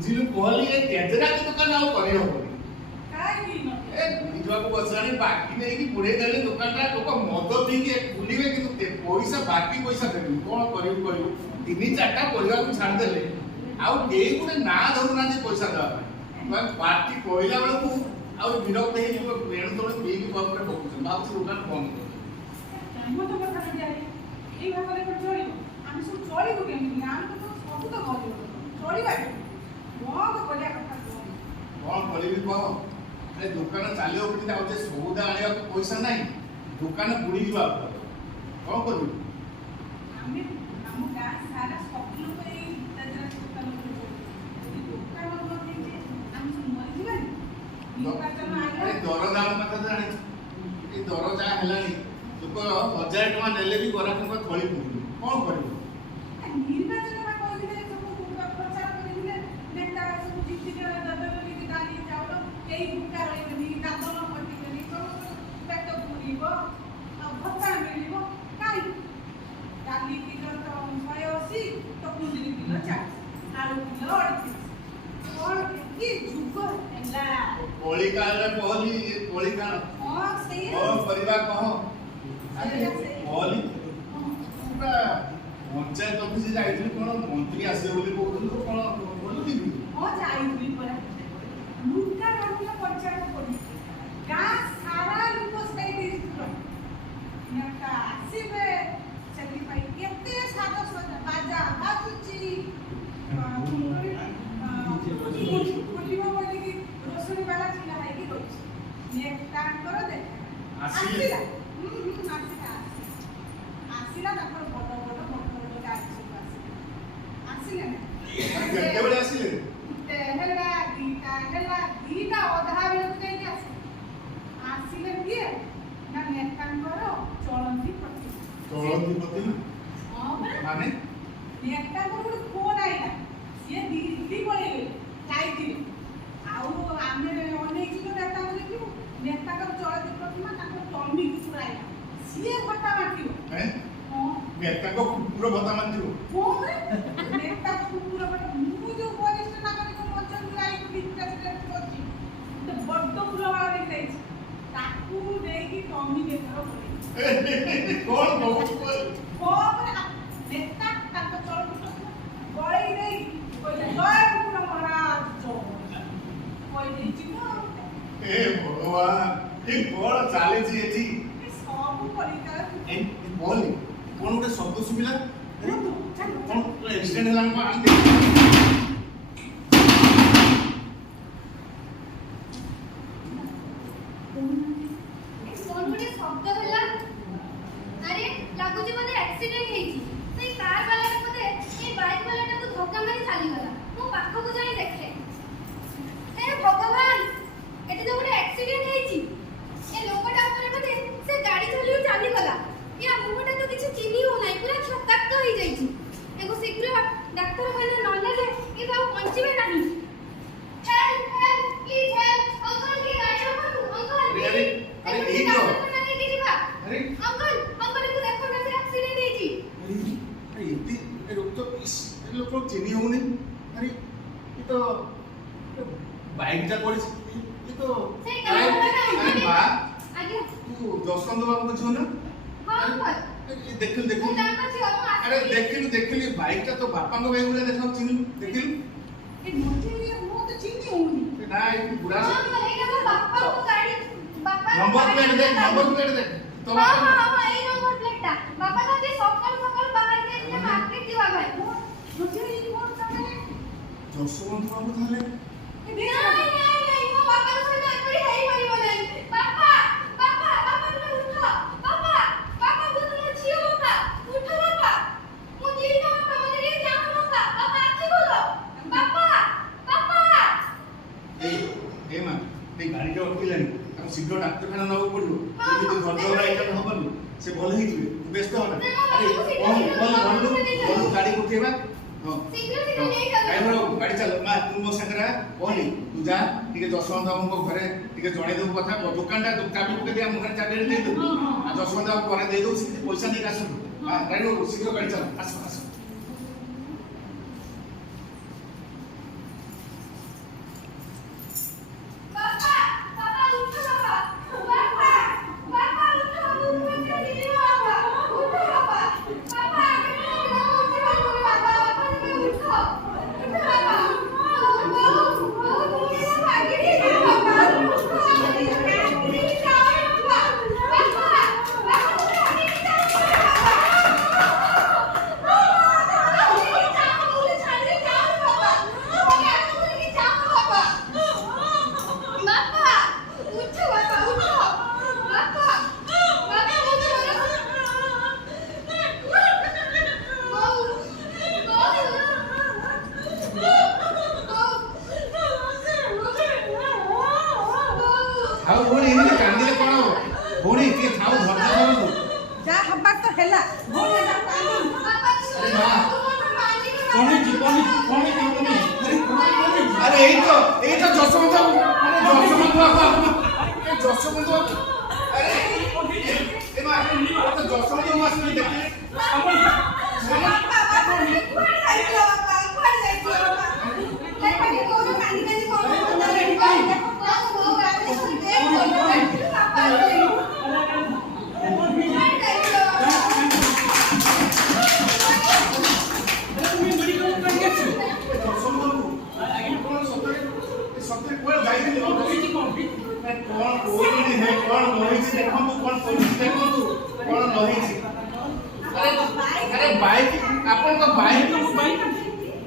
ବୁଝିଲୁ କହିଲି ଏ ତେଜରା ଦୋକାନ ଆଉ କରିହବନି। କାହିଁକି ନ ଏ ବୁଝିବାକୁ ବସିଲାଣି ବାକି ନେଇକି ବୁଢେଇ ଦେଲେ ଦୋକାନଟା ଲୋକ ମଦ ପିଇକି ବୁଲିବେ କିନ୍ତୁ ପଇସା ବାକି ପଇସା ଦେବେନି। କଣ କରିବୁ କହିବୁ? 3-4ଟା ପରିବାକୁ ଛାଡ଼ିଦେଲେ ଆଉ କେହି ଗୋଟେ ନାଁ ଧରୁନାହାନ୍ତି ପଇସା ଦେବା ପାଇଁ। ପାର୍ଟି କହିଲା ବେଳକୁ ଆଉ ବିରକ୍ତ ହେଇଯିବ ଏଣୁ ତଳେ ପିଇକି ଉପରେ ପକଉଛନ୍ତି। ଭାବୁଛି ଦୋକାନ ବନ୍ଦ କରିବ। କେମିତି କଥା ନାହିଁ ଏଇ ଭାବରେ ଚଳିବ ଆମେ ସବୁ ଚଳିବୁ କେମିତି? ଆମେ ତ ସବୁ ତ କରିବୁ ଚଳିବା କେମିତି? ବନ୍ଦ କରିବା କଥା କୁହନି। କଣ କରିବି କହ? ଆରେ ଦୋକାନ ଚାଲିବ କେମିତି? ଆଉ ଯେ ସଉଦା ଆଣିବାକୁ ପଇସା ନାହିଁ, ଦୋକାନ ବୁଡ଼ିଯିବା ଉପରେ। କଣ କରିବି? ଆମେ ଆମ ଗାଁ ସାରା ସବୁ ଲୋକ ଏଇ ତେଜରା ଦୋକାନ ଉପରେ ଯଦି ଦୋକାନ ନ ଦେଇଛେ ଆମେ ସବୁ ମରିଯିବାନି। ନିର୍ବାଚନ ଆରେ ଆଇଲା ଦରଦାମ କଥା ଜାଣିଛୁ? ଏ ଦର ଯାହା ହେଲାଣି ଲୋକ 1000 ଟଙ୍କା ନେଲେ ବି ଗରାଖଙ୍କ ଥଳି ପଡୁନି। କଣ କରିବ? ନିର୍ବାଚନ ବା କହିଥିଲେ ସବୁ ପ୍ରଚାର କରିଥିଲେ ନେତା ସବୁ ଜିତିକି ଦେବେ ବୋଲି ଡାଲି ଚାଉଳ କେହି ଭୁକା ରହିବେନି, ଦାଦନ କଟିବେନି, ସମସ୍ତଙ୍କ ପେଟ ପୁରିବ ଆଉ ଭତ୍ତା ମିଳିବ। କାହିଁକି? ଡାଲି କିଲୋ ତ 180 ତ କୁନ୍ଦୁରି କିଲୋ 40, ଆଳୁ କିଲୋ 38। କଣ କି ଯୁଗ ହେଲା? କଳିକାଳରେ କହିଲି ଏ କଳିକାଳ ହଁ ସେଇଆ କଣ କରିବା କହ? ଆରେ ସେଇଆ କହିଲି ପୁରା ପଞ୍ଚାୟତ ଅଫିସ ଯାଇଥିଲି, କଣ ମନ୍ତ୍ରୀ ଆସିବେ ବୋଲି କହୁଥିଲୁ, କଣ ବୋଲୁ କି? ହଁ ଯାଇଥିଲି ପରା ଲୁଟା ରହିଲା ପଞ୍ଚାୟତ ପଡି ଗାଁ ସାରା ଲୋକ ସେଇଠି ନେତା ଆସିବେ ସେଥିପାଇଁ କେତେ ସାଜସଜ୍ଜା ବାଜା ବାଜୁଛି ବୁଲିବ ବୋଲିକି ରୋଷେଇ ବାଲା ଠିଆ ହେଇକି ରହିଛି। ନେତାଙ୍କର ଦେଖା ଆସିଲା ଆସିଲା ତାଙ୍କର ବଡ ବଡ ଗାଡି ସବୁ ଆସିଲେ ନା କେତେବେଳେ ଆସିଲେ? ଦିଟା ଅଧା ବେଳକୁ ଯାଇକି ଆସିଲେ କିଏ ନା ନେତାଙ୍କର ଚଳନ୍ତି ପ୍ରତିମା। ଚଳନ୍ତି ପ୍ରତିମା ହଁ ପରା ମାନେ ନେତାଙ୍କର ଗୋଟେ ଫୋନ ଆଇଲା, ସିଏ ଦିଲ୍ଲୀ ପଳେଇଲେ ଯାଇଥିଲେ। ଆଉ ଆମେ ଅନେଇଥିଲୁ ନେତାଙ୍କୁ ଦେଖିବୁ, ନେତାଙ୍କର ଚଳନ୍ତି ପ୍ରତିମା ତାଙ୍କର ଟମି କୁକୁର ଆଇଲା, ସିଏ ଭତ୍ତା ମାଗିବ। ନେତାଙ୍କ କୁକୁର ଭତ୍ତା ମାଗିବ? ନେତା କୁକୁର ମୁଁ ଯୋଉ ବରିଷ୍ଠ ନାଗରିକ ମଞ୍ଚରୁ ଯାଇକି ବିକାଶ କରୁଛି ଗୋଟେ ବଡ ଫୁଲମାଳ ଦେଖାଇଛି, ତାକୁ ଦେଇକି ଟମି ବେପାର କରେ। କଣ କହୁଛୁ? ନେତା ତାଙ୍କ ଚଳନ୍ତି ଗଳେଇ ଦେଇ କହିଲେ ଜୟ କୁକୁର ମହାରାଜ କହିଦେଇଛି ତ। ଏ ଭଗବାନ, ଏ କଣ ଚାଲିଛି ଏଠି? ସବୁ ପରିକାର କଣ ଗୋଟେ ଶବ୍ଦ ଶୁଭିଲା? କଣ ଆକ୍ସିଡେଣ୍ଟ ହେଲା? ଶବ୍ଦ ହେଲା। ଆରେ ଲାଗୁଛି ବୋଧେ ଆକ୍ସିଡେଣ୍ଟ ହେଇଛି। ସେଇ କାର ବାଲାଟା ବୋଧେ এই বাইক ବାଲାଟାକୁ ଧକ୍କା ମାରି ଚାଲିଗଲା। ମୁଁ ପାଖକୁ ଯାଇ ଦେଖେ। ହେ ଭଗବାନ, ଏଠି ତ ଗୋଟେ ଆକ୍ସିଡେଣ୍ଟ ହେଇଛି। ଏ ଲୋକଟା ଉପରେ ବୋଧେ ସେ ଗାଡି ଚଲେଇ ଚାଲିଗଲା। ୟା ମୁହଁଟା ତ କିଛି ଚିହ୍ନି ହଉନାହିଁ, ପୁରା କ୍ଷତାକ୍ତ ହେଇଯାଇଛି। ଏକୁ ଶୀଘ୍ର ଡାକ୍ତରଖାନା ନ ନେଲେ ଏ ତ ଆଉ ବଞ୍ଚିବେ ନାହିଁ। Help help please help uncle, ଟିକେ ଗାଡି ରଖନ୍ତୁ ଅଙ୍କଲ। ଆରେ ଏଇ ତ अरे अंकल अंकल को देखो ना, से एक्सीडेंट है जी। अरे इतनी लोग तो इस लोग को चिन्ह होने। अरे ये तो बाइक जा पड़ी, ये तो अरे बा आगे तू जसवंत बाबू को छो ना? हां अंकल देखिल मैं जानना चाहूं। अरे देखिल बाइक टा तो बापा को बाइक बोले देखो चिन्ह देखिल ए मोटे वो तो चिन्ह होनी ना ये बुरा हां ये तो बापा को गाड़ी बापा नंबर प्लेट देख तो हां हां हां ये नंबर प्लेटटा बापा तो जे सकाल सकाल बाहर के मार्केट जीवा भाई मुझे ये फोन करने जसवंत बाबू थाले नहीं वो बापा को सहित कोई है ही परिबो नहीं। बापा बापा बापा तुम उठो, बापा बापा वो तुम छियो बापा उठो बापा मु दी ना बापा मुझे ये जाओ बापा बापा अच्छी बोलो बापा बापा ए मां ए गाड़ी के अटकिलानी हम शीघ्र डाक्तरखाना नबो पड़ियो एमिति घरदोरा आइटम हबनु से भल ही जिवे व्यस्त होना। अरे बोल गाड़ी को उठेबा हां शीघ्र शीघ्र नहीं चलो ड्राइवर गाड़ी चल मा तू मो संगरा बोली तू जा ठीक है जसवंत बाबू को घरे ठीक है जणे देबो कथा दुकानटा चाबी को दे हम घर चाबी दे दो आ जसवंत बाबू करे दे दो से पैसा नहीं आसो हां ड्राइवर शीघ्र गाड़ी चल आसो आसो ହେଲା ଭଉଣୀ ନା ବାପା ତୁ ମା। ମାନିକି अरे यही तो जसवंत बाबू अरे जसवंत बाबू ये जसवंत बाबू अरे ए मां तो जसवंत बाबू आसले देखले जसवंत बाबू आगे कौन सतरे कोन जाइले कौन कोई है कौन नहिछि देखंतु कौन पुलिस देखंतु कौन नहिछि अरे बाइक आपन का बाइक